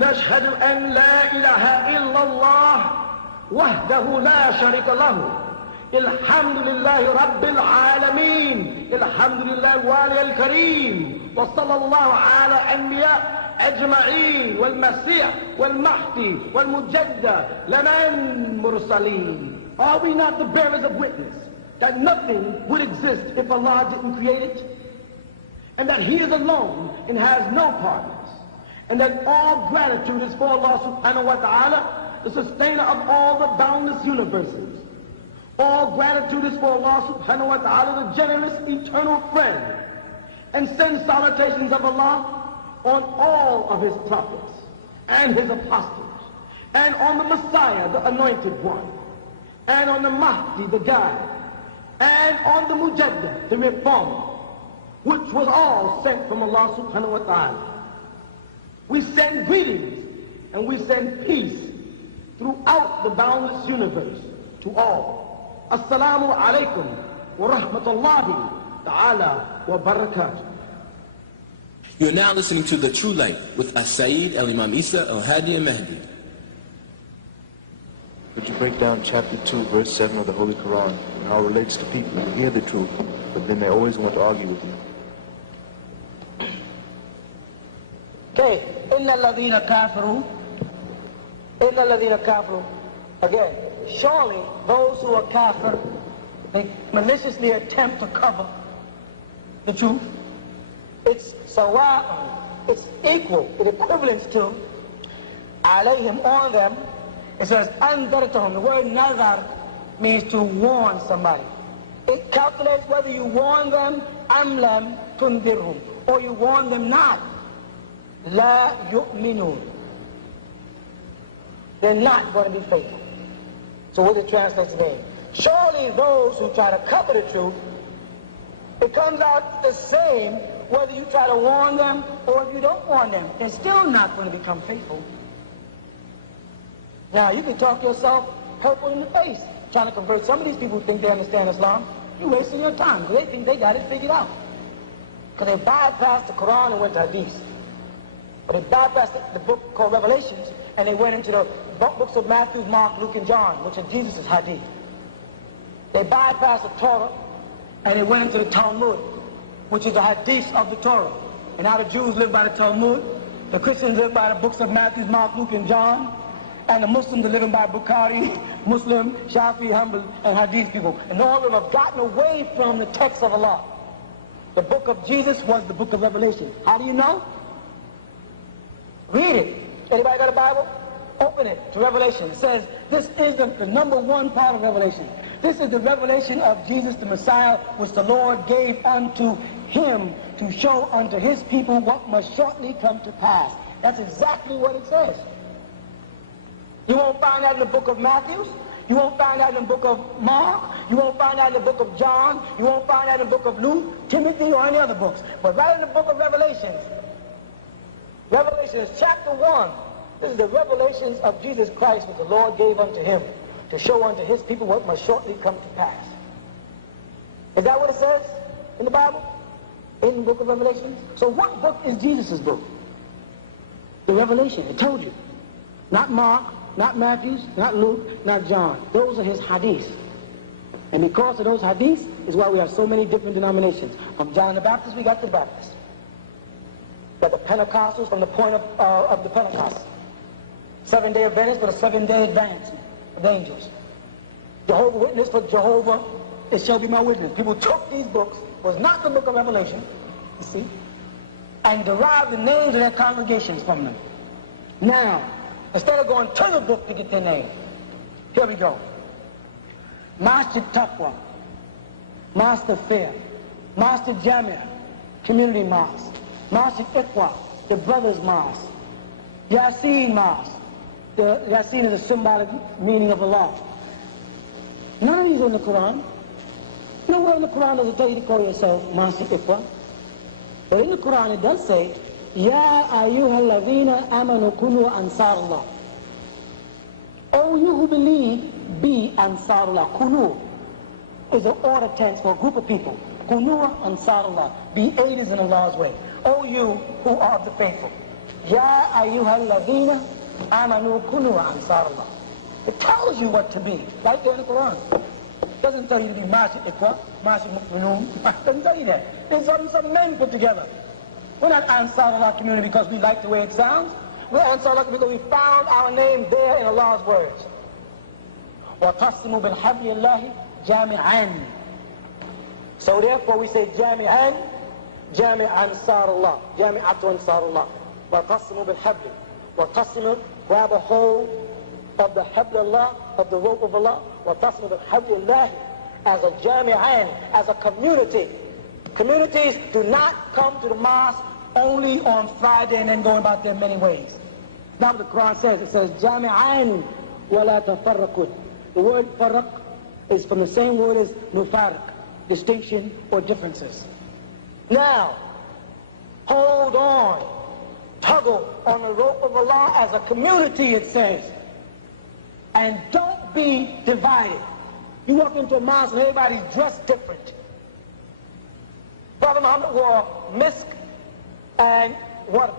نشهد أن لا إله إلا الله وحده لا شريك له الحمد لله رب العالمين الحمد لله الوالي الكريم وصلى الله على أنبياء أجمعين والمسيح والمهدي والمجدد لمن مرسلين. Are we not the bearers of witness that nothing would exist if Allah didn't create it? And that He is alone and has no partners? And that all gratitude is for Allah subhanahu wa ta'ala, the sustainer of all the boundless universes. All gratitude is for Allah subhanahu wa ta'ala, the generous eternal friend. And send salutations of Allah on all of His prophets and His apostles, and on the Messiah, the anointed one, and on the Mahdi, the guide, and on the Mujaddid, the reformer, which was all sent from Allah subhanahu wa ta'ala. We send greetings and we send peace throughout the boundless universe to all. Assalamu alaikum wa rahmatullahi ta'ala wa barakatuh. You're now listening to The True Light with As-Sayyid Al-Imam Isa Al-Hadi Al-Mahdi. Could you break down chapter 2, verse 7 of the Holy Quran and how it relates to people who hear the truth, but then they always want to argue with you? Okay, inna alladhina kafaru, again, surely those who are kafir, they maliciously attempt to cover the truth. It's sawa'un, it's equal, it equivalents to alayhim, on them. It says andartahum. The word nazar means to warn somebody. It calculates whether you warn them am lam tundirhum, or you warn them not. La yu'minun. They're not going to be faithful. So what it translates to mean? Surely those who try to cover the truth, it comes out the same whether you try to warn them or if you don't warn them. They're still not going to become faithful. Now, you can talk yourself purple in the face trying to convert some of these people who think they understand Islam. You're wasting your time because they think they got it figured out. Because they bypassed the Quran and went to Hadith. But they bypassed the book called Revelations and they went into the books of Matthew, Mark, Luke, and John, which are Jesus' Hadith. They bypassed the Torah and they went into the Talmud, which is the Hadith of the Torah. And now the Jews live by the Talmud, the Christians live by the books of Matthew, Mark, Luke, and John, and the Muslims are living by Bukhari, Muslim, Shafi, Hanbal, and Hadith people. And all of them have gotten away from the text of Allah. The book of Jesus was the book of Revelation. How do you know? Read it. Anybody got a Bible? Open it to Revelation. It says this is the number one part of Revelation. This is the revelation of Jesus the Messiah, which the Lord gave unto Him to show unto His people what must shortly come to pass. That's exactly what it says. You won't find that in the book of Matthew. You won't find that in the book of Mark. You won't find that in the book of John. You won't find that in the book of Luke, Timothy, or any other books. But right in the book of Revelation, Revelation chapter 1, this is the revelations of Jesus Christ which the Lord gave unto Him to show unto His people what must shortly come to pass. Is that what it says in the Bible? In the book of Revelation? So what book is Jesus' book? The Revelation. It told you. Not Mark, not Matthew, not Luke, not John. Those are His hadiths. And because of those hadiths is why we have so many different denominations. From John the Baptist, we got the Baptists. We got the Pentecostals from the point of the Pentecost. 7-day Adventists for the 7-day advancement of the angels. Jehovah Witness for Jehovah, it shall be my witness. People took these books, was not the book of Revelation, you see, and derived the names of their congregations from them. Now, instead of going to the book to get their name, here we go. Masjid Taqwa, Master Fair, Master Jamia, Community Mosque, Masjid Iqwa, the Brothers Mosque, Yasin Mosque. The Yasin is a symbolic meaning of Allah. None of these are in the Quran. Nowhere in the Quran does it tell you to call yourself Master Iqwa. But in the Quran it does say, Ya ayyuhalladhina amanu kunu ansarullah. Oh, you who believe, be ansarullah. Kunu is an order tense for a group of people. Kunu ansarullah. Be aiders in Allah's way. Oh, you who are of the faithful. Ya ayyuhal ladina amanu kunu ansar Allah. It tells you what to be, right there in the Quran. It doesn't tell you to be Mashik Iqwa, Mashik Mu'minun. It doesn't tell you that. There's some men put together. We're not Ansar Allah community because we like the way it sounds. We're Ansar Allah because we found our name there in Allah's words. وَقَسِّمُوا بِالْحَبْلِ اللَّهِ جَامِعًا. So therefore we say جَامِعًا, جَامِعَ Ansar Allah, جَامِعَةُ Ansar Allah. وَقَسِّمُوا بِالْحَبْلِ. وَقَسِّمُوا, grab a hold of the habl Allah, of the rope of Allah. وَقَسِّمُوا بِالْحَبْلِ اللَّهِ, as a جَامِعًا, as a community. Communities do not come to the mosque only on Friday and then going about their many ways. That's what the Quran says. It says, جَامِعًا وَلَا تَفَرَّقُوا. The word faraq is from the same word as nufarq, distinction or differences. Now, hold on, tuggle on the rope of Allah as a community, it says. And don't be divided. You walk into a mosque and everybody's dressed different. Prophet Muhammad wore misk and what?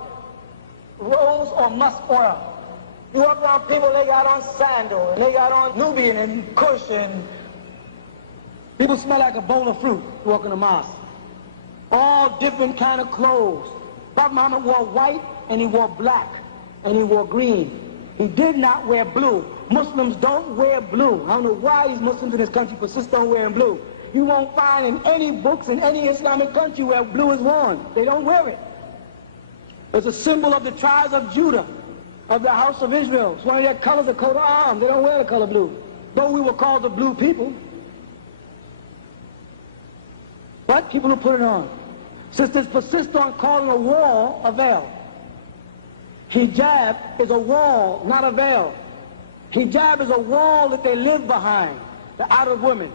Rose or musk oil. You walk around people, they got on sandal, and they got on Nubian and Kush, and people smell like a bowl of fruit walking the mosque. All different kind of clothes. Prophet Muhammad wore white, and he wore black, and he wore green. He did not wear blue. Muslims don't wear blue. I don't know why these Muslims in this country persist on wearing blue. You won't find in any books in any Islamic country where blue is worn. They don't wear it. It's a symbol of the tribes of Judah, of the house of Israel. It's one of their colors, the coat of arms. They don't wear the color blue. Though we were called the blue people. But people who put it on. Sisters persist on calling a wall a veil. Hijab is a wall, not a veil. Hijab is a wall that they live behind, the Arab women.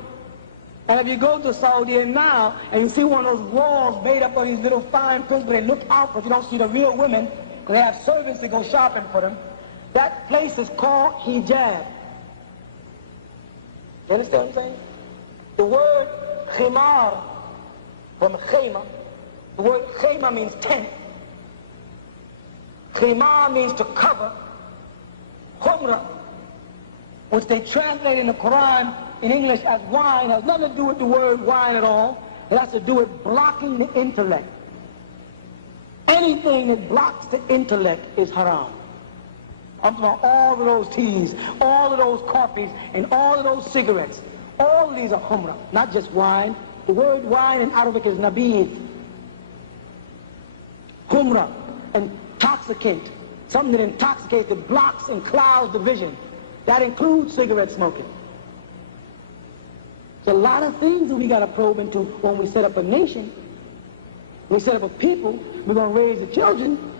And if you go to Saudi now, and you see one of those walls made up of these little fine prints, but they look out, but you don't see the real women, because they have servants that go shopping for them. That place is called hijab. You understand what I'm saying? The word khimar, from khayma, the word khayma means tent. Khimar means to cover. Khumra, which they translate in the Quran in English as wine, has nothing to do with the word wine at all. It has to do with blocking the intellect. Anything that blocks the intellect is haram. I'm talking about all of those teas, all of those coffees, and all of those cigarettes. All of these are khumra, not just wine. The word wine in Arabic is nabid. Khumra, intoxicant, something that intoxicates, that blocks and clouds the vision. That includes cigarette smoking. There's a lot of things that we got to probe into when we set up a nation. When we set up a people, we're going to raise the children.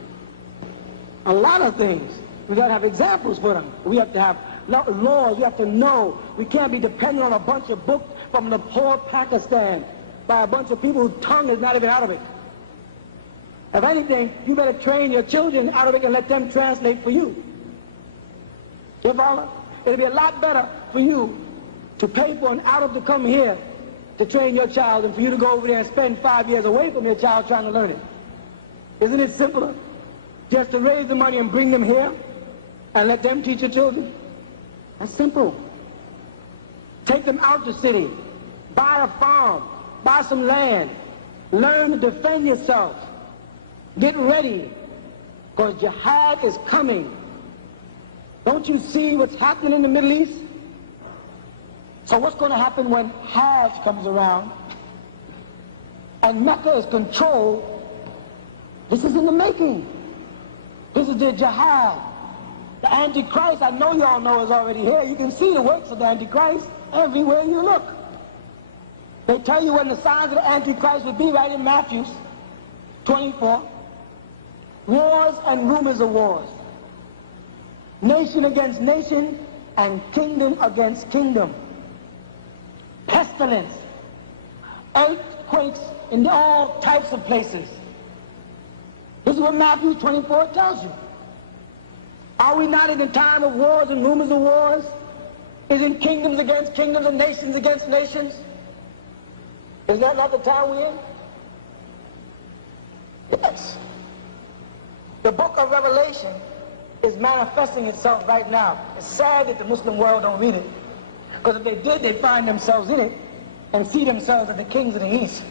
A lot of things. We got to have examples for them. We have to have laws. We have to know. We can't be dependent on a bunch of books from Lahore, Pakistan, by a bunch of people whose tongue is not even Arabic. If anything, you better train your children in Arabic and let them translate for you. You follow? It'll be a lot better for you to pay for an Arab to come here to train your child than for you to go over there and spend 5 years away from your child trying to learn it. Isn't it simpler just to raise the money and bring them here and let them teach your children? That's simple. Take them out the city, buy a farm, buy some land, learn to defend yourself, get ready, because jihad is coming. Don't you see what's happening in the Middle East? So what's going to happen when Hajj comes around and Mecca is controlled? This is in the making. This is the jihad. The Antichrist, I know y'all know, is already here. You can see the works of the Antichrist everywhere you look. They tell you when the signs of the Antichrist would be right in Matthew 24. Wars and rumors of wars. Nation against nation and kingdom against kingdom. Pestilence. Earthquakes in all types of places. This is what Matthew 24 tells you. Are we not in the time of wars and rumors of wars? Isn't kingdoms against kingdoms and nations against nations? Is that not the time we're in? Yes. The book of Revelation is manifesting itself right now. It's sad that the Muslim world don't read it, because if they did, they'd find themselves in it and see themselves as the kings of the East,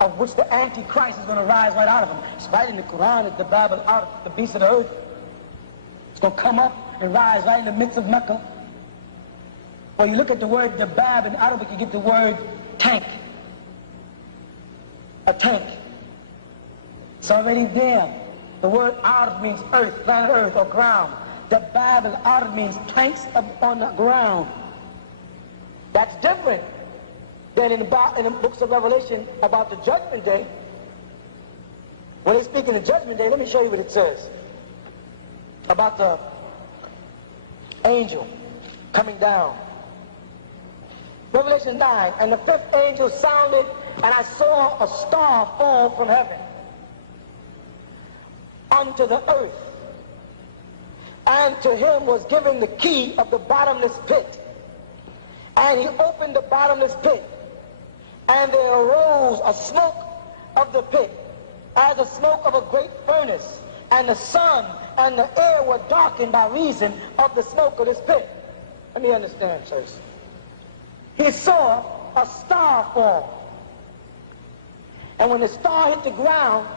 of which the Antichrist is going to rise right out of them. It's right in the Quran, it's the Bible, out of the beast of the earth. It's going to come up and rise right in the midst of Mecca. When you look at the word dabab in Arabic, you get the word tank. A tank. It's already there. The word Arab means earth, planet earth, or ground. Dabab in Arab means tanks up on the ground. That's different than in the books of Revelation about the judgment day. When they speak in the judgment day, let me show you what it says about the angel coming down. Revelation 9, and the fifth angel sounded, and I saw a star fall from heaven unto the earth, and to him was given the key of the bottomless pit, and he opened the bottomless pit, and there arose a smoke of the pit as the smoke of a great furnace, and the sun and the air were darkened by reason of the smoke of this pit. Let me understand, church. He saw a star fall, and when the star hit the ground,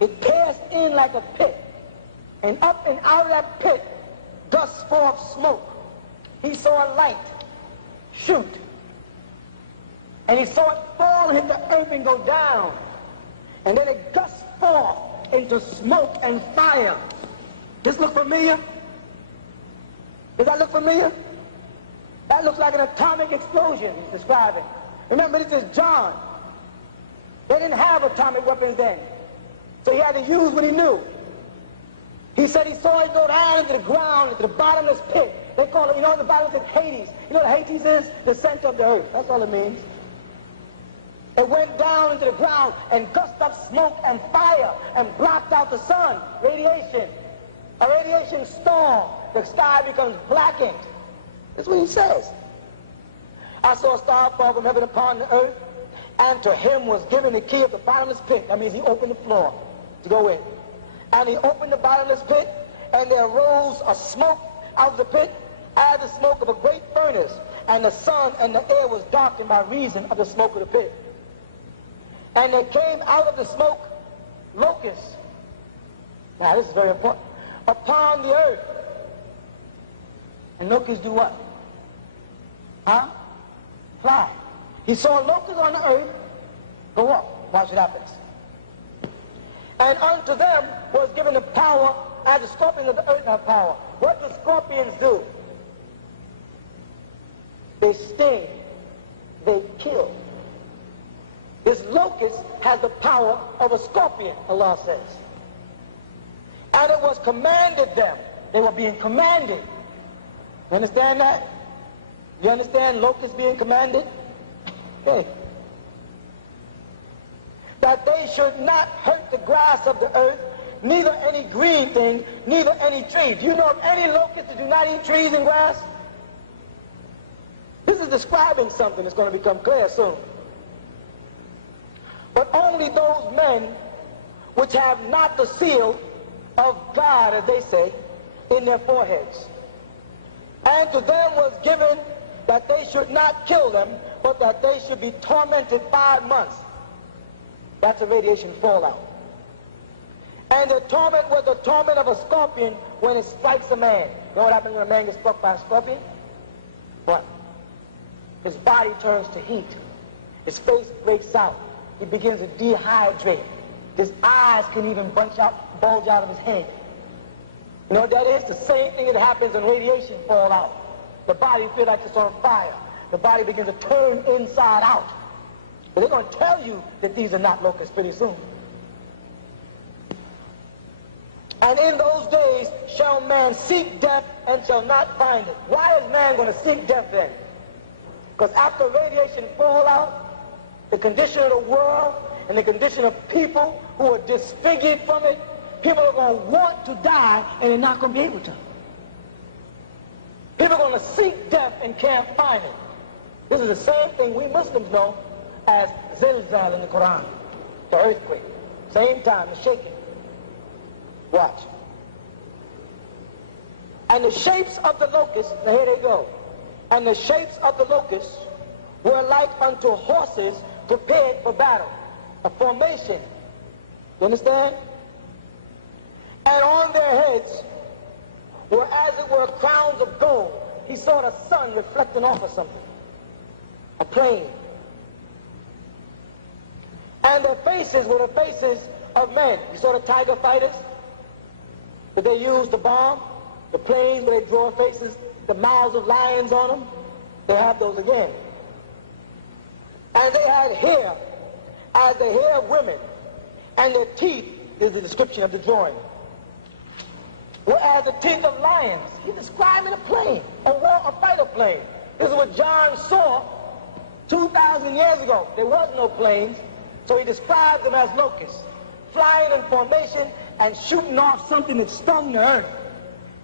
it passed in like a pit, and up and out of that pit gushed forth smoke. He saw a light shoot, and he saw it fall and hit the earth and go down, and then it gushed forth into smoke and fire. This look familiar? Does that look familiar? That looks like an atomic explosion he's describing. Remember, this is John. They didn't have atomic weapons then, so he had to use what he knew. He said he saw it go down into the ground, into the bottomless pit. They call it, you know, the Bible says Hades. You know what Hades is? The center of the earth. That's all it means. It went down into the ground and gushed up smoke and fire and blocked out the sun. Radiation. A radiation storm. The sky becomes blackened. That's what he says. I saw a star fall from heaven upon the earth, and to him was given the key of the bottomless pit. That means he opened the floor to go in. And he opened the bottomless pit, and there arose a smoke out of the pit as the smoke of a great furnace, and the sun and the air was darkened by reason of the smoke of the pit. And there came out of the smoke locusts. Now this is very important. Upon the earth. And locusts do what? Huh? Fly. He saw locusts on the earth go up. Watch what happens. And unto them was given the power, as the scorpions of the earth have power. What do scorpions do? They sting. They kill. This locust has the power of a scorpion, Allah says. And it was commanded them. They were being commanded. You understand that? You understand locusts being commanded? Okay. That they should not hurt the grass of the earth, neither any green thing, neither any tree. Do you know of any locusts that do not eat trees and grass? This is describing something that's going to become clear soon. But only those men which have not the seal of God, as they say, in their foreheads. And to them was given that they should not kill them, but that they should be tormented 5 months. That's a radiation fallout. And the torment was the torment of a scorpion when it strikes a man. You know what happens when a man gets struck by a scorpion? What? His body turns to heat. His face breaks out. He begins to dehydrate. His eyes can even bulge out of his head. You know what that is? The same thing that happens when radiation falls out. The body feels like it's on fire. The body begins to turn inside out. But they're going to tell you that these are not locusts pretty soon. And in those days shall man seek death and shall not find it. Why is man going to seek death then? Because after radiation fallout, the condition of the world and the condition of people who are disfigured from it, people are going to want to die and they're not going to be able to. People are going to seek death and can't find it. This is the same thing we Muslims know as zilzal in the Quran, the earthquake. Same time, the shaking. Watch. And the shapes of the locusts, now here they go. And the shapes of the locusts were like unto horses prepared for battle. A formation. You understand? And on their heads were as it were crowns of gold. He saw the sun reflecting off of something. A plane. And their faces were the faces of men. You saw the tiger fighters that they used to bomb? The planes where they draw faces, the mouths of lions on them. They have those again. And they had hair as the hair of women. And their teeth is the description of the drawing. Were as the teeth of lions. He described in a plane, a fighter plane. This is what John saw 2,000 years ago. There was no planes, so he described them as locusts, flying in formation and shooting off something that stung the earth.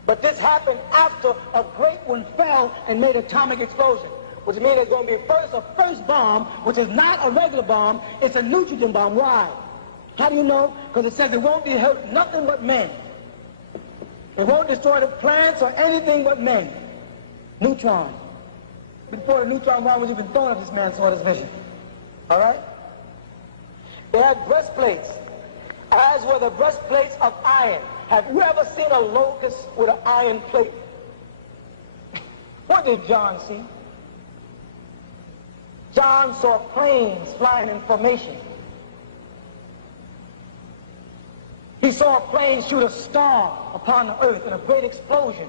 But this happened after a great one fell and made an atomic explosion, which means there's going to be a first bomb, which is not a regular bomb, it's a nutrient bomb. Why? How do you know? Because it says it won't be hurt nothing but men. It won't destroy the plants or anything but men. Neutron. Before the neutron bomb was even thrown up, this man saw this vision. All right? They had breastplates, as were the breastplates of iron. Have you ever seen a locust with an iron plate? What did John see? John saw planes flying in formation. He saw a plane shoot a star upon the earth in a great explosion.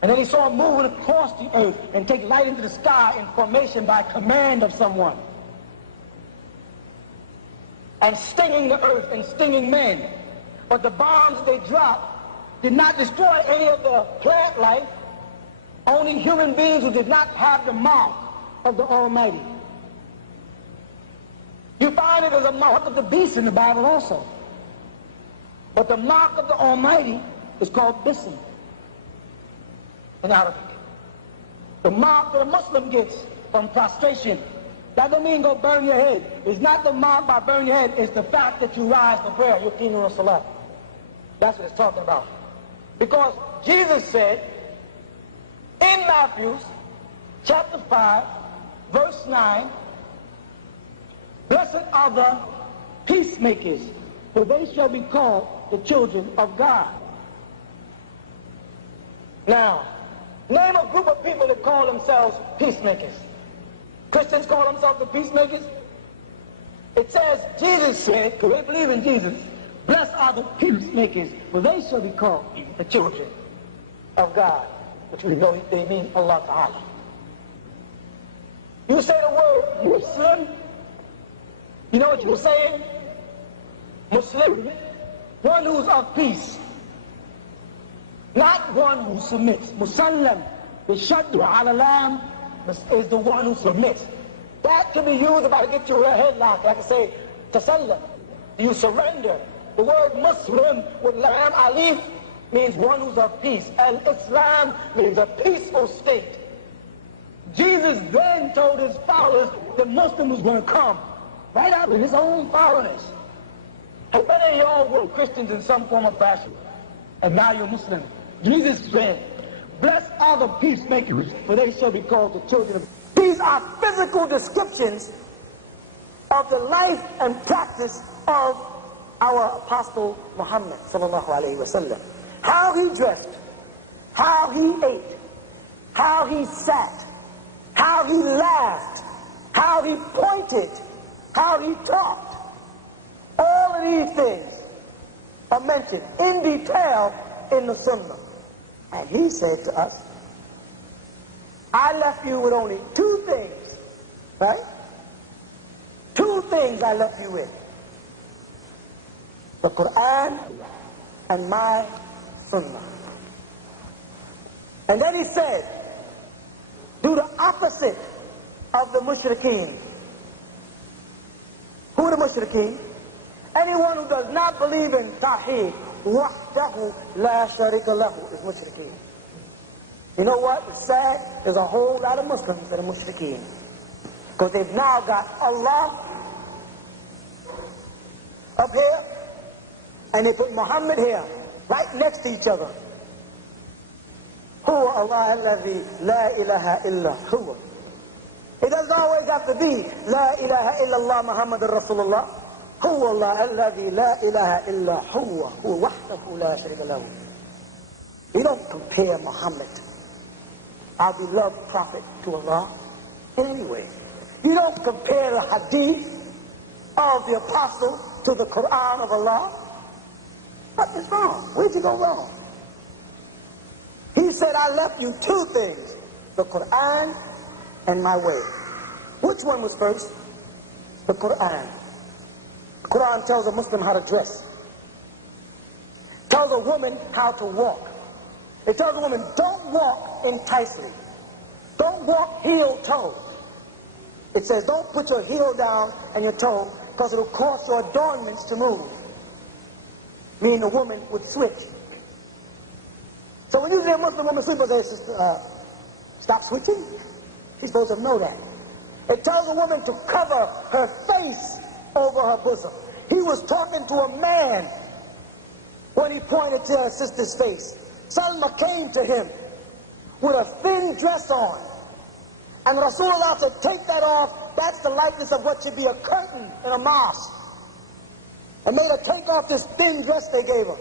And then he saw it moving across the earth and take light into the sky in formation by command of someone. And stinging the earth and stinging men. But the bombs they dropped did not destroy any of the plant life, only human beings who did not have the mark of the Almighty. You find it as a mark of the beast in the Bible also. But the mark of the Almighty is called Bism in Arabic. The mark that a Muslim gets from prostration. That don't mean go burn your head. It's not the mark by burning your head, it's the fact that you rise to prayer. Yuqinu salat. That's what it's talking about. Because Jesus said in Matthew chapter 5, verse 9, blessed are the peacemakers, for they shall be called the children of God. Now, name a group of people that call themselves peacemakers. Christians call themselves the peacemakers. It says, Jesus said, because they believe in Jesus, blessed are the peacemakers, for they shall be called the children of God. Which we know they mean Allah Ta'ala. You say the word Muslim, you know what you're saying? Muslim, one who's of peace. Not one who submits. Musallam, the shaddu ala lam, is the one who submits. That can be used about to get you a headlock. I can say, tasallam, you surrender. The word Muslim with lam alif means one who's of peace. Al-Islam means a peaceful state. Jesus then told his followers that Muslim was going to come right out of his own followers. How many of y'all were Christians in some form or fashion? And now you're Muslim. Jesus said, blessed are the peacemakers, for they shall be called the children of God. These are physical descriptions of the life and practice of our Apostle Muhammad sallallahu alaihi wasallam. How he dressed, how he ate, how he sat, how he laughed, how he pointed, how he talked. All of these things are mentioned in detail in the Sunnah. And he said to us, I left you with only two things, right? Two things I left you with. The Quran and my Sunnah. And then he said, do the opposite of the mushrikeen. Who are the mushrikeen? Anyone who does not believe in Tawheed, wahdahu la sharika lahu, is mushrikeen. You know what? It's sad. There's a whole lot of Muslims that are mushrikeen. Because they've now got Allah up here, And they put Muhammad here, right next to each other. Huwa Allah alladhi la ilaha illa huwa. It doesn't always have to be La ilaha illallah Muhammadur Rasulullah. Huwa Allah alladhi la ilaha illa huwa. Huwa wahdahu la sharika lahu. You don't compare Muhammad, our beloved prophet, to Allah in any way. You don't compare the hadith of the apostle to the Quran of Allah. What is wrong? Where'd you go wrong? He said, I left you two things, the Quran and my way. Which one was first? The Quran. The Quran tells a Muslim how to dress. Tells a woman how to walk. It tells a woman, don't walk enticingly. Don't walk heel-toe. It says, don't put your heel down and your toe, because it'll cause your adornments to move. Meaning the woman would switch. So when you see a Muslim woman sleep, say, sister, stop switching. She's supposed to know that. It tells a woman to cover her face over her bosom. He was talking to a man when he pointed to her sister's face. Salma came to him with a thin dress on. And Rasulullah said, take that off. That's the likeness of what should be a curtain in a mosque. And made her take off this thin dress they gave her.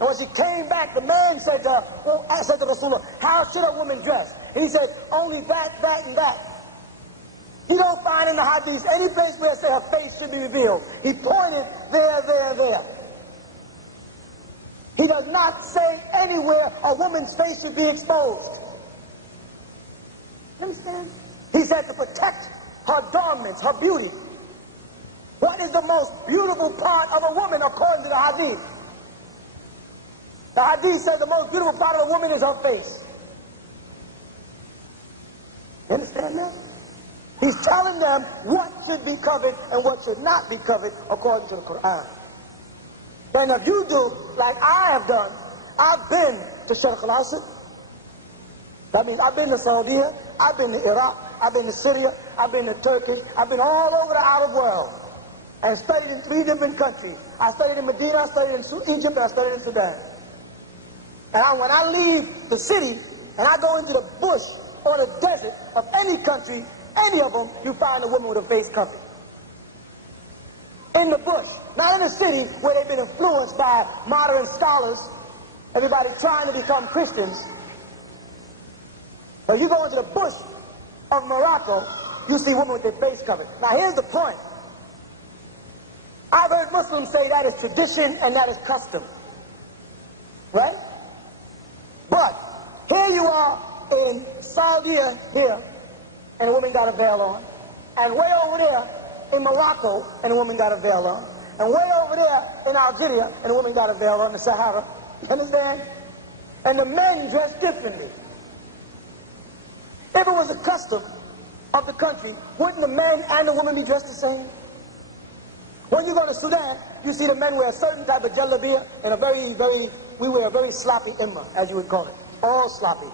And when she came back, the man said to her, well, I said to Rasulullah, how should a woman dress? And he said, only that, that, and that. You don't find in the Hadith any place where it says her face should be revealed. He pointed there, there, there. He does not say anywhere a woman's face should be exposed. You understand? He said to protect her garments, her beauty. What is the most beautiful part of a woman according to the Hadith? The Hadith says the most beautiful part of a woman is her face. You understand that? He's telling them what should be covered and what should not be covered according to the Quran. And if you do, like I have done, I've been to Sharq al-Asad. That means I've been to Saudi, I've been to Iraq, I've been to Syria, I've been to Turkey, I've been all over the Arab world and studied in 3 different countries. I studied in Medina, I studied in Egypt, and I studied in Sudan. And when I leave the city and I go into the bush or the desert of any country, any of them, you find a woman with a face covered. In the bush, not in the city where they've been influenced by modern scholars, everybody trying to become Christians. But you go into the bush of Morocco, you see women with their face covered. Now here's the point. I've heard Muslims say that is tradition and that is custom. Right? But here you are in Saudi here, and a woman got a veil on. And way over there in Morocco, and a woman got a veil on. And way over there in Algeria, and a woman got a veil on the Sahara. You understand? And the men dress differently. If it was a custom of the country, wouldn't the men and the women be dressed the same? When you go to Sudan, you see the men wear a certain type of jalabiya and we wear a very sloppy imma, as you would call it. All sloppy.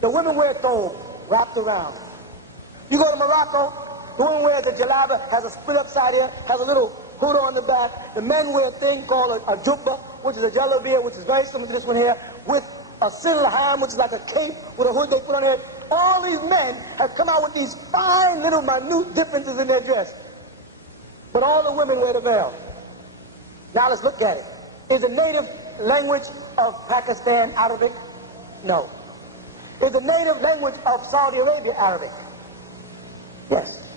The women wear thobe, wrapped around. You go to Morocco, the woman wears a jalaba, has a split up side here, has a little hood on the back. The men wear a thing called a jubba, which is a jalabiya, which is very similar to this one here, with a silham, which is like a cape with a hood they put on it. All these men have come out with these fine little minute differences in their dress. But all the women wear the veil. Now let's look at it. Is the native language of Pakistan Arabic? No. Is the native language of Saudi Arabia Arabic? Yes.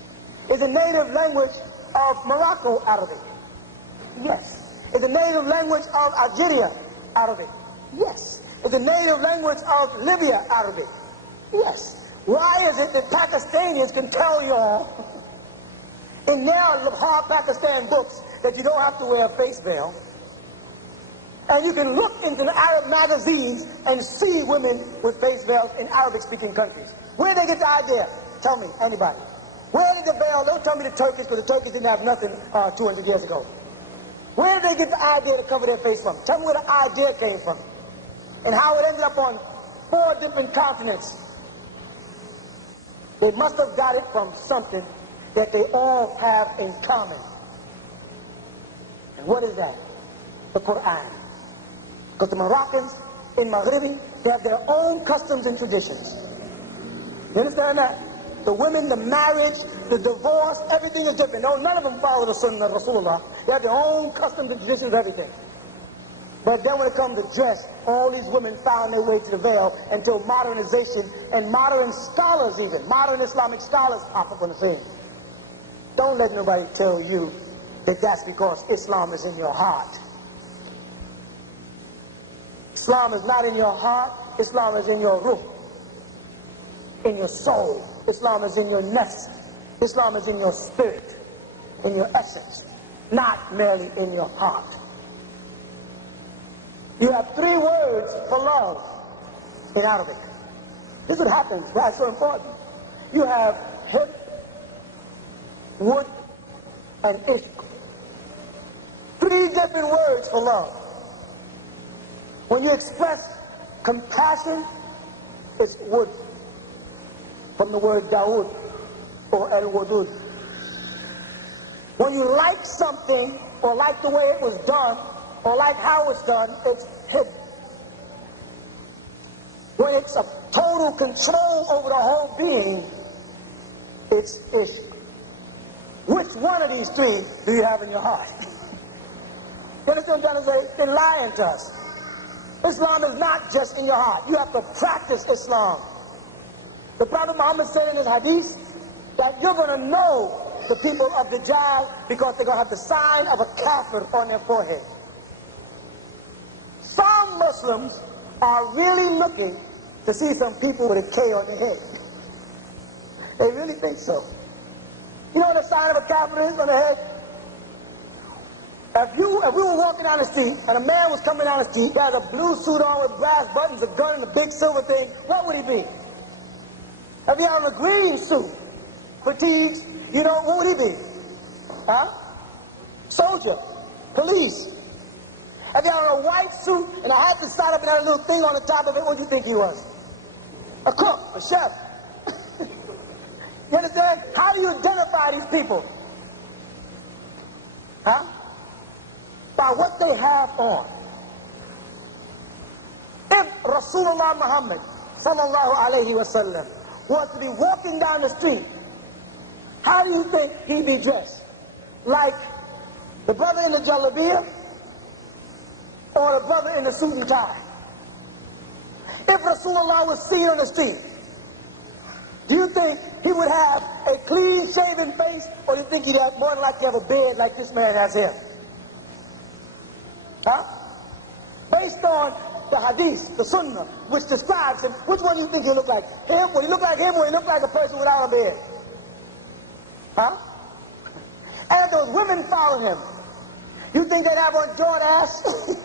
Is the native language of Morocco Arabic? Yes. Is the native language of Algeria Arabic? Yes. Is the native language of Libya Arabic? Yes. Why is it that Pakistanians can tell you all in their hard Pakistan books that you don't have to wear a face veil? And you can look into the Arab magazines and see women with face veils in Arabic-speaking countries. Where did they get the idea? Tell me, anybody. Where did the veil, don't tell me the Turkish, because the Turkish didn't have nothing 200 years ago. Where did they get the idea to cover their face from? Tell me where the idea came from. And how it ended up on 4 different continents. They must have got it from something that they all have in common. And what is that? the Quran. Because the Moroccans in Maghribi, they have their own customs and traditions. You understand that? The women, the marriage, the divorce, everything is different. No, none of them follow the Sunnah of Rasulullah. They have their own customs and traditions, everything. But then when it comes to dress, all these women found their way to the veil until modernization and modern scholars even, modern Islamic scholars pop up on the scene. Don't let nobody tell you that that's because Islam is in your heart. Islam is not in your heart. Islam is in your ruh, in your soul. Islam is in your nafs. Islam is in your spirit, in your essence, not merely in your heart. You have 3 words for love in Arabic. This is what happens. Why it's so important. You have hib, wood, and ishq. 3 different words for love. When you express compassion, it's wood, from the word Dawood or El-Wadud. When you like something or like the way it was done or like how it's done, it's hib. When it's a total control over the whole being, it's ishq. Which one of these 3 do you have in your heart? You understand what I'm trying to say? They're lying to us. Islam is not just in your heart. You have to practice Islam. The Prophet Muhammad said in his hadith that you're going to know the people of Dajjal because they're going to have the sign of a kafir on their forehead. Some Muslims are really looking to see some people with a K on their head. They really think so. You know what the sign of a kafir is on the head? If we were walking down the street and a man was coming down the street, he had a blue suit on with brass buttons, a gun, and a big silver thing, what would he be? If he had on a green suit, fatigues, you know, what would he be? Huh? Soldier, police. If he had on a white suit and a hat that sat up and had a little thing on the top of it, what do you think he was? A cook, a chef. You understand? How do you identify these people? Huh? By what they have on. If Rasulullah Muhammad sallallahu alayhi wa sallam was to be walking down the street, how do you think he'd be dressed? Like the brother in the jalabiyah or the brother in the suit and tie? If Rasulullah was seen on the street, do you think he would have a clean-shaven face, or do you think he'd have more than likely have a beard like this man has here? Huh? Based on the hadith, the sunnah, which describes him, which one do you think he'll look like? Him? Would he look like him, or would he look like a person without a beard? Huh? And if those women followed him, you think they'd have on short ass?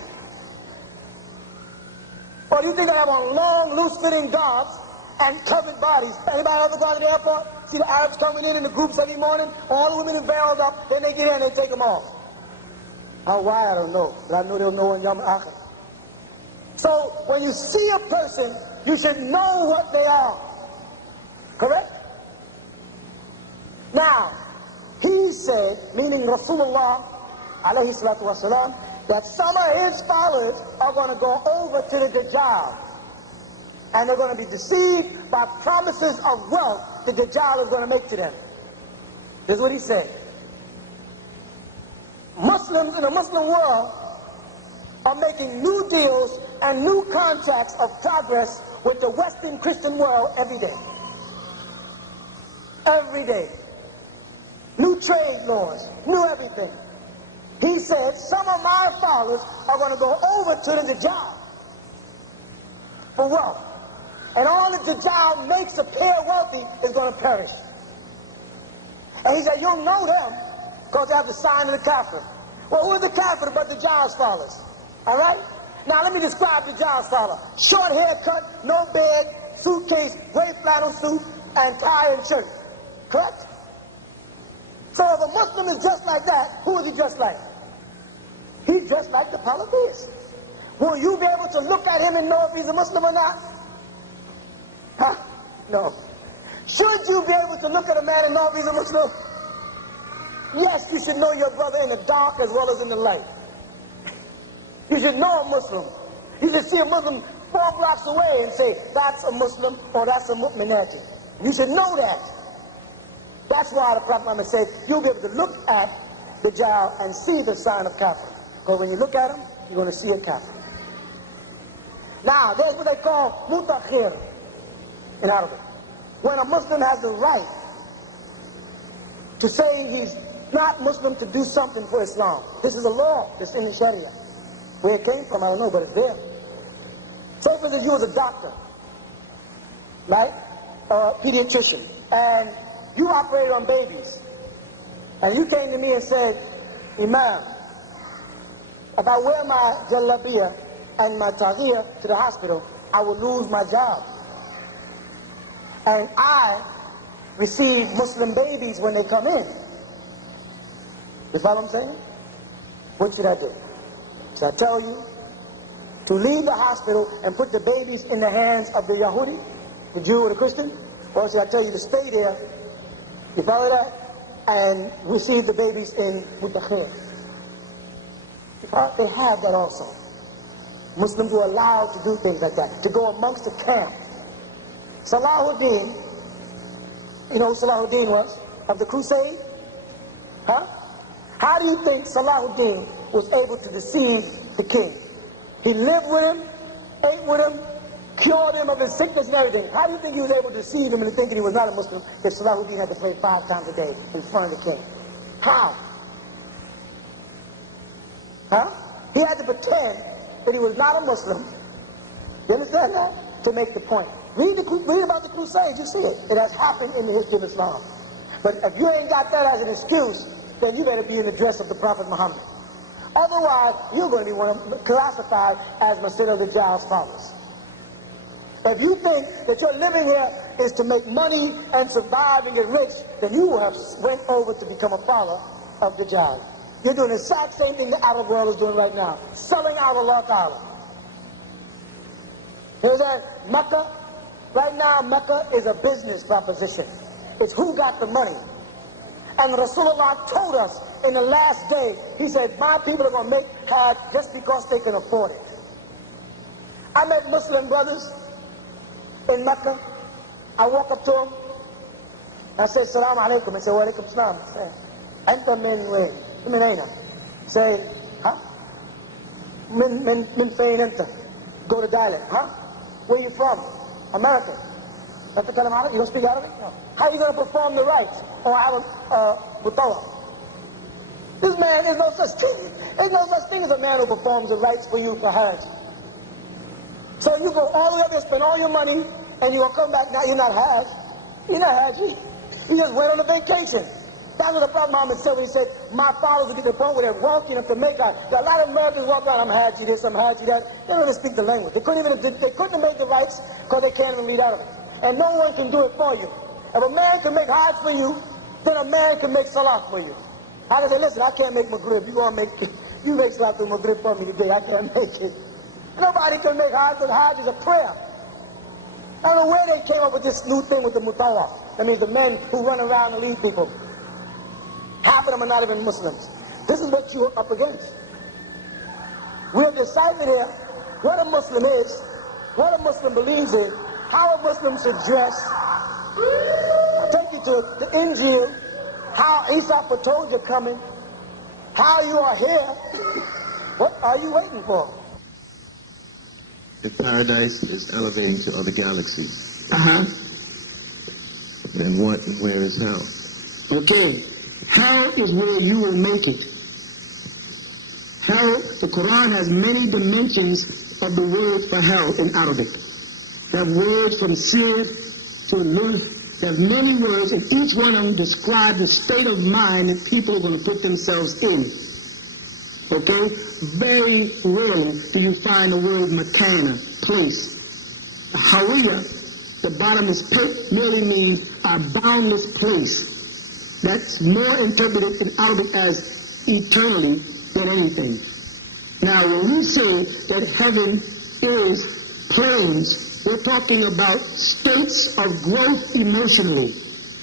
Or do you think they'd have on long, loose-fitting garbs and covered bodies? Anybody ever gone to the airport? See the Arabs coming in the groups every morning? All the women are veiled up, then they get in and they take them off. How, why, I don't know. But I know they'll know in Yom Akhir. So, when you see a person, you should know what they are. Correct? Now, he said, meaning Rasulullah, alayhi salatu wasalam, that some of his followers are going to go over to the Dajjal. And they're going to be deceived by promises of wealth the Dajjal is going to make to them. This is what he said. Muslims in the Muslim world are making new deals and new contracts of progress with the Western Christian world every day. Every day. New trade laws, new everything. He said, some of my followers are going to go over to the Dajjal for wealth. And all the Dajjal makes appear wealthy is going to perish. And he said, you'll know them because they have the sign of the kafir. Well, who is the kafir but the Dajjal's followers? All right? Now let me describe the Dajjal's follower. Short haircut, no beard, suitcase, gray flannel suit, and tie and shirt. Correct? So if a Muslim is just like that, who is he just like? He's just like the polytheists. Will you be able to look at him and know if he's a Muslim or not? Huh? No. Should you be able to look at a man and know if he's a Muslim? Yes, you should know your brother in the dark as well as in the light. You should know a Muslim. You should see a Muslim 4 blocks away and say, that's a Muslim or that's a mu'minati. You should know that. That's why the Prophet Muhammad said, you'll be able to look at the Dajjal and see the sign of kafir. Because when you look at him, you're going to see a kafir. Now, there's what they call mutakhir in Arabic. When a Muslim has the right to say he's not Muslim to do something for Islam. This is a law that's in the Sharia. Where it came from, I don't know, but it's there. Say for instance, you was a doctor, right? Or a pediatrician, and you operated on babies. And you came to me and said, Imam, if I wear my jalabiya and my taghiya to the hospital, I will lose my job. And I receive Muslim babies when they come in. You follow what I'm saying? What should I do? Should I tell you to leave the hospital and put the babies in the hands of the Yahudi, the Jew or the Christian? Or should I tell you to stay there, you follow that, and receive the babies in mutakhir? They have that also. Muslims were allowed to do things like that, to go amongst the camp. Salahuddin, you know who Salahuddin was? Of the crusade? Huh? How do you think Salahuddin was able to deceive the king? He lived with him, ate with him, cured him of his sickness and everything. How do you think he was able to deceive him into thinking he was not a Muslim if Salahuddin had to pray 5 times a day in front of the king? How? Huh? He had to pretend that he was not a Muslim. You understand that? To make the point. Read about the Crusades, you see it. It has happened in the history of Islam. But if you ain't got that as an excuse, then you better be in the dress of the Prophet Muhammad. Otherwise, you're going to be classified as Masjid al-Dajjal's followers. If you think that your living here is to make money and survive and get rich, then you will have went over to become a follower of Dajjal. You're doing the exact same thing the Arab world is doing right now, selling out Allah Ta'ala. Here's that Mecca. Right now, Mecca is a business proposition. It's who got the money. And Rasulullah told us in the last day, he said, my people are going to make Hajj just because they can afford it. I met Muslim brothers in Mecca. I walk up to them. I said, Salaam alaikum. I said, wa alaikum salam. I said, Anta min wayn? Min aina? Say, huh? Min fayn anta? Go to dialect. Huh? Where you from? America. You don't speak Arabic? No. How are you going to perform the rites? Or have a mutawa? This man, there's no such thing. There's no such thing as a man who performs the rites for you for Hajj. So you go all the way up there, spend all your money, and you're going to come back. Now you're not Hajj. You're not Hajj. You just went on a vacation. That's what the Prophet Muhammad said when he said, my followers will get to the point where they're walking up to Mecca. A lot of Americans walk around, I'm Hajj this, I'm Hajj that. They don't even speak the language. They couldn't make the rites because they can't even read Arabic. And no one can do it for you. If a man can make Hajj for you, then a man can make Salah for you. I can say, listen, I can't make Maghrib. You make Salah through Maghrib for me today. I can't make it. Nobody can make Hajj, because Hajj is a prayer. I don't know where they came up with this new thing with the mutawaf. That means the men who run around and lead people. Half of them are not even Muslims. This is what you're up against. We have decided here what a Muslim is, what a Muslim believes in, how a Muslim should dress. I'll take you to the Injil, how Isa foretold you're coming, how you are here. What are you waiting for? If paradise is elevating to other galaxies, then what and where is hell? Okay, hell is where you will make it. Hell, the Quran has many dimensions of the word for hell in Arabic. They have words from Sir to Nur. They have many words, and each one of them describe the state of mind that people are going to put themselves in. Okay? Very rarely do you find the word makana, place. Hawiya, the bottomless pit, merely means a boundless place. That's more interpreted in Arabic as eternally than anything. Now, when we say that heaven is planes, we're talking about states of growth emotionally.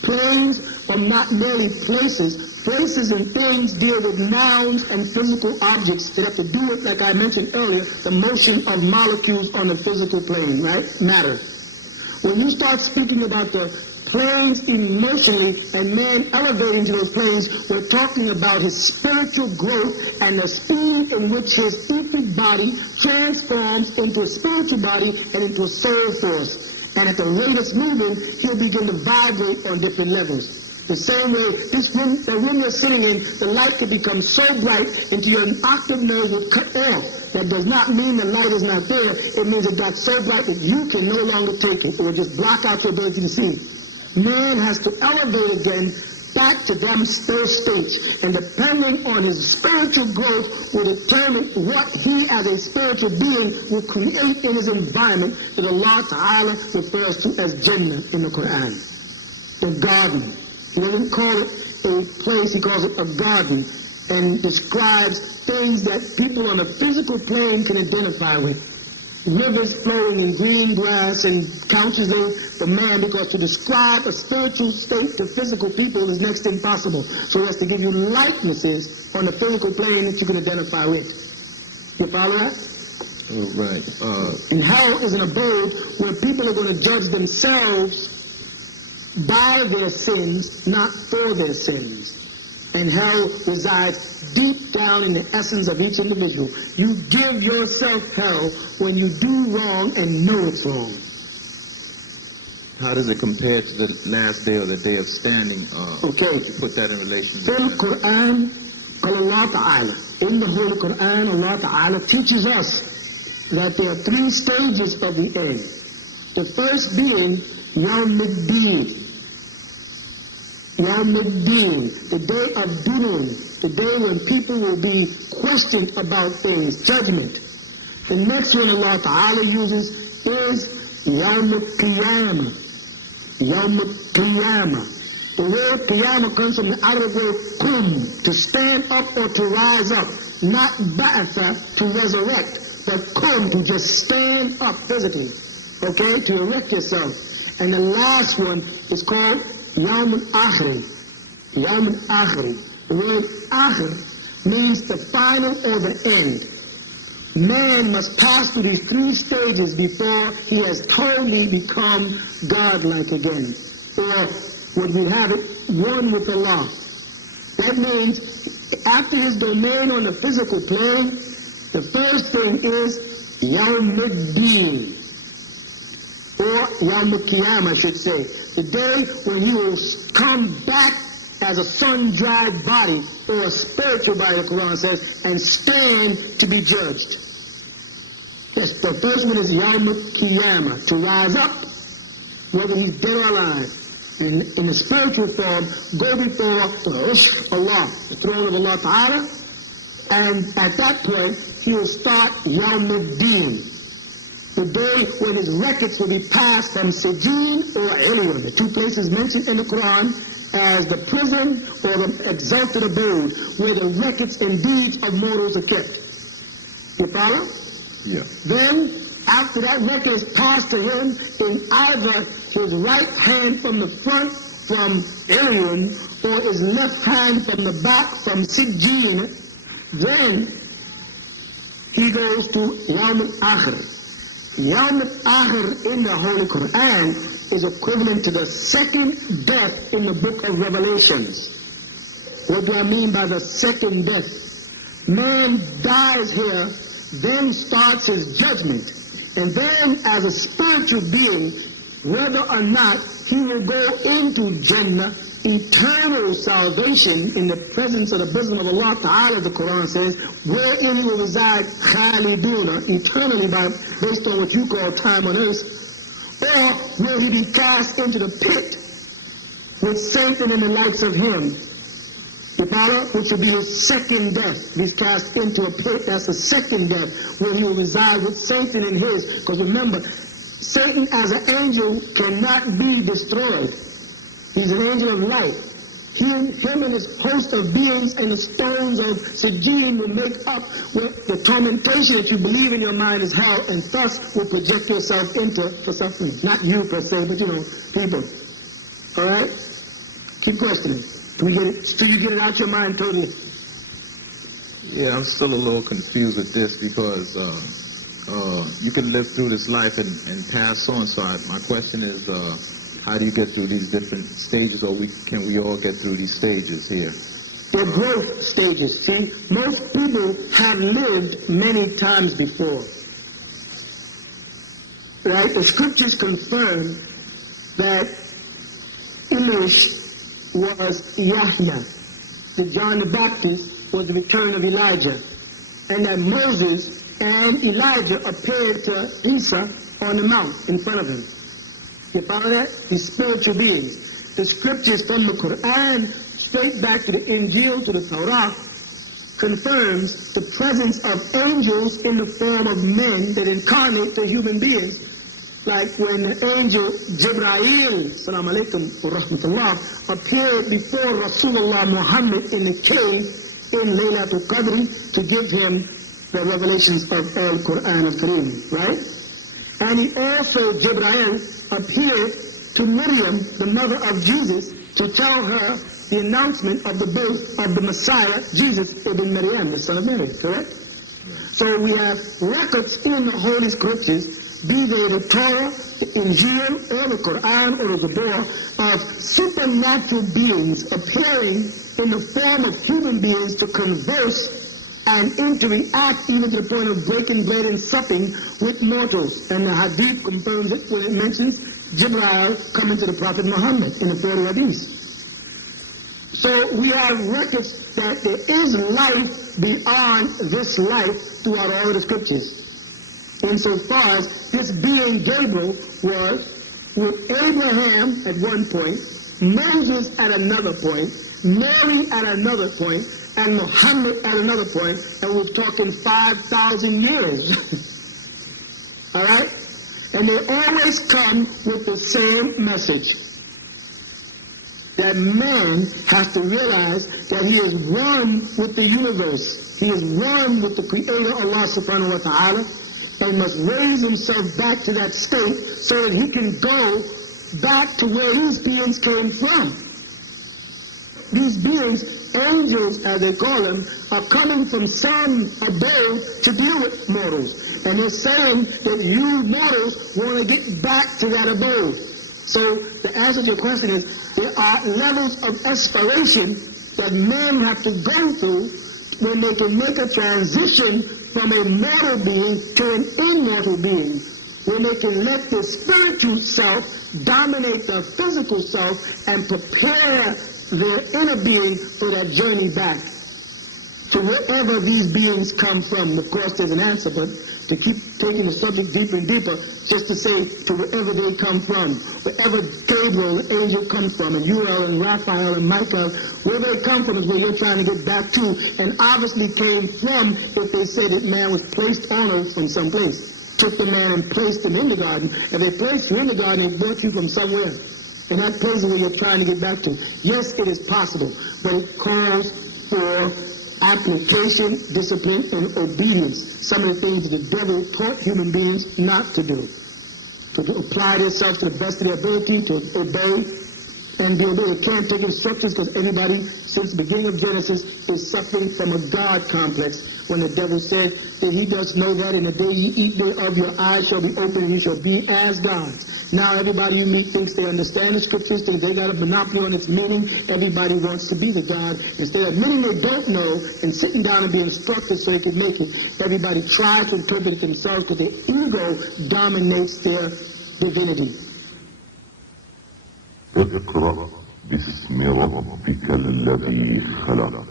Planes are not merely places. Places and things deal with nouns and physical objects that have to do with, like I mentioned earlier, the motion of molecules on the physical plane, right? Matter. When you start speaking about the planes emotionally and man elevating to those planes, we're talking about his spiritual growth and the speed in which his etheric body transforms into a spiritual body and into a soul force. And at the rate it's moving, he'll begin to vibrate on different levels. The same way, the room you're sitting in, the light could become so bright until your octave nerves will cut off. That does not mean the light is not there. It means it got so bright that you can no longer take it. It will just block out your ability to see. Man has to elevate again back to their stage. And depending on his spiritual growth will determine what he as a spiritual being will create in his environment that Allah Ta'ala refers to as Jannah in the Quran. The garden. He doesn't call it a place, he calls it a garden, and describes things that people on a physical plane can identify with. Rivers flowing in green grass and couches laid for man, because to describe a spiritual state to physical people is next to impossible. So he has to give you likenesses on the physical plane that you can identify with. You follow that? Oh, right. And hell is an abode where people are going to judge themselves by their sins, not for their sins. And hell resides deep down in the essence of each individual. You give yourself hell when you do wrong and know it's wrong. How does it compare to the last day or the day of standing? Okay. You put that in relation to In the Quran, Allah Ta'ala, in the Holy Quran, Allah Ta'ala teaches us that there are three stages of the end. The first being Yawm al-Din. Yawm al-Din, the day of doom, the day when people will be questioned about things, judgment. The next one Allah Ta'ala uses is Yawm al-Qiyamah. Yawm al-Qiyamah. The word Qiyamah comes from the Arabic word Qum, to stand up or to rise up. Not Ba'atha, to resurrect, but Qum, to just stand up physically. Okay, to erect yourself. And the last one is called Yawm al-Akhir. Yawm al-Akhir. The word Akhir means the final or the end. Man must pass through these three stages before he has totally become godlike again. Or, would we have it, one with Allah. That means, after his domain on the physical plane, the first thing is Yawm al-Din. Or Yawm al-Qiyamah, I should say. The day when he will come back as a sun-dried body, or a spiritual body, the Quran says, and stand to be judged. Yes, the first one is Yawm al-Qiyamah, to rise up, whether he's dead or alive, and in the spiritual form, go before the Ush Allah, the throne of Allah Ta'ala, and at that point, he will start Yawm al-Din, the day when his records will be passed from Sijin or Ilion, the two places mentioned in the Quran as the prison or the exalted abode, where the records and deeds of mortals are kept. You follow? Yeah. Then, after that record is passed to him in either his right hand from the front from Ilion or his left hand from the back from Sijin, then he goes to Yawm al-Akhir. Yawm al-Akhir in the Holy Quran is equivalent to the second death in the book of Revelations. What do I mean by the second death? Man dies here, then starts his judgment. And then as a spiritual being, whether or not he will go into Jannah, eternal salvation in the presence of the bosom of Allah Ta'ala, the Quran says, wherein he will reside khaliduna, eternally based on what you call time on earth, or will he be cast into the pit with Satan and the likes of him, you follow? Which will be his second death. He's cast into a pit, that's the second death, where he will reside with Satan and his. Because remember, Satan as an angel cannot be destroyed. He's an angel of light. Him and his host of beings and the stones of Sijin will make up with the tormentation that you believe in your mind is hell, and thus will project yourself into for suffering. Not you per se, but people. Alright? Keep questioning. Till you get it out your mind totally. Yeah, I'm still a little confused with this because you can live through this life and pass on. So my question is, how do you get through these different stages, or can we all get through these stages here? They're growth stages. See, most people have lived many times before. Right? The scriptures confirm that Elish was Yahya, that John the Baptist was the return of Elijah, and that Moses and Elijah appeared to Isa on the mount in front of him. You follow that? These spiritual beings. The scriptures from the Quran straight back to the Injil, to the Torah, confirms the presence of angels in the form of men that incarnate to human beings. Like when the angel Jibreel, salam alaikum wa rahmatullah, appeared before Rasulullah Muhammad in the cave in Laylatul Qadr to give him the revelations of Al-Quran al-Kareem, right? And he also, Jibreel, appeared to Miriam, the mother of Jesus, to tell her the announcement of the birth of the Messiah, Jesus ibn Maryam, the son of Mary, correct? So we have records in the Holy Scriptures, be they the Torah, the Injil, or the Quran, or the Zabur, of supernatural beings appearing in the form of human beings to converse and interact even to the point of breaking bread and supping with mortals. And the Hadith confirms it when it mentions Jibreel coming to the Prophet Muhammad in the 40 Hadith. So we have records that there is life beyond this life throughout all of the scriptures. Insofar as this being Gabriel was with Abraham at one point, Moses at another point, Mary at another point, and Muhammad at another point, and we're talking 5,000 years. All right? And they always come with the same message. That man has to realize that he is one with the universe. He is one with the Creator, Allah subhanahu wa ta'ala, and must raise himself back to that state so that he can go back to where these beings came from. These beings, angels as they call them, are coming from some abode to deal with mortals. And they're saying that you mortals want to get back to that abode. So the answer to your question is, there are levels of aspiration that men have to go through when they can make a transition from a mortal being to an immortal being, when they can let the spiritual self dominate the physical self and prepare their inner being for that journey back to wherever these beings come from. Of course, there's an answer, but to keep taking the subject deeper and deeper, just to say to wherever they come from, wherever Gabriel, the angel, comes from, and Uriel and Raphael and Michael, where they come from is where you're trying to get back to, and obviously came from if they say that man was placed on earth from someplace. Took the man and placed him in the garden. If they placed you in the garden, they brought you from somewhere. And that place is where you're trying to get back to. Yes, it is possible, but it calls for application, discipline, and obedience. Some of the things that the devil taught human beings not to do. To apply themselves to the best of their ability, to obey, and be obeyed. They can't take instructions because everybody, since the beginning of Genesis, is suffering from a God complex. When the devil said that he does know that in the day you eat thereof, your eyes shall be open and you shall be as gods. Now everybody you meet thinks they understand the scriptures, thinks they got a monopoly on its meaning. Everybody wants to be the God. Instead of admitting they don't know and sitting down and being instructed so they can make it, everybody tries to interpret it themselves because their ego dominates their divinity. اقرأ باسم ربك الذي خلق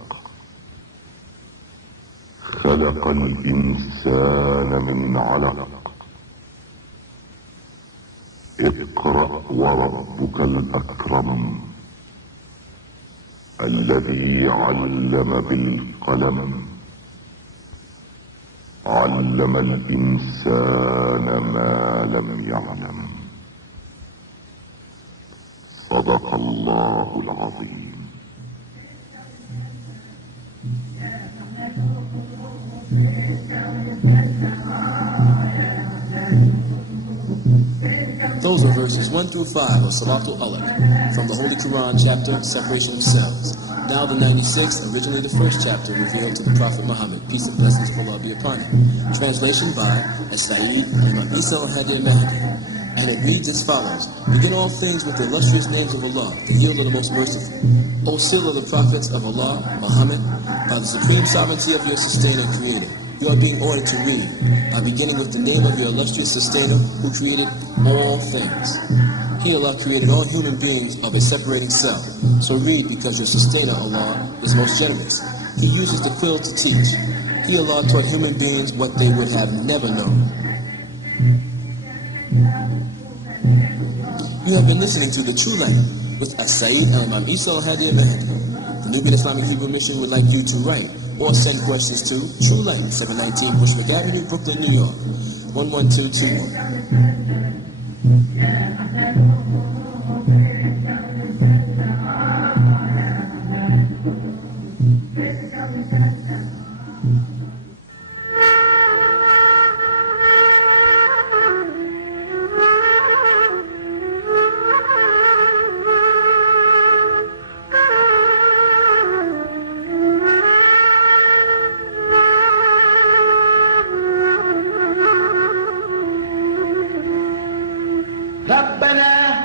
خلق الإنسان من علق اقرأ وربك الأكرم الذي علم بالقلم علم الإنسان ما لم يعلم صدق الله العظيم. Those are verses 1 through 5 of Salatul Alaq from the Holy Quran chapter, Separation of Cells. Now the 96th, originally the first chapter revealed to the Prophet Muhammad, peace and blessings of Allah be upon him. Translation by As-Sayyid Imam Isa al-Hadi al-Mahdi. And it reads as follows: Begin all things with the illustrious names of Allah, the Healed of the Most Merciful. O seal of the prophets of Allah, Muhammad, by the supreme sovereignty of your sustainer and creator, you are being ordered to read, by beginning with the name of your illustrious sustainer who created all things. He, Allah, created all human beings of a separating cell. So read, because your sustainer, Allah, is most generous. He uses the quill to teach. He, Allah, taught human beings what they would have never known. You have been listening to The True Light with As-Sayyid Imam Isa al-Hadi al-Mahdi. The Nubian Islamic Hebrew Mission would like you to write or send questions to True Light, 719 Bushwick Avenue, Brooklyn, New York, 11221. ربنا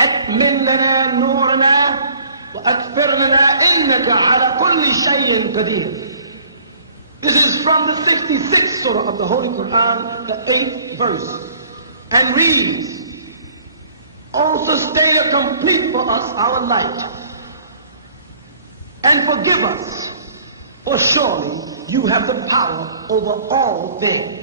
أكمل لنا نورنا وأكفر لنا إنك على كل شيء قدير. This is from the 66th surah of the Holy Quran, the 8th verse, and reads, O Sustainer, complete for us our light and forgive us, for surely you have the power over all things.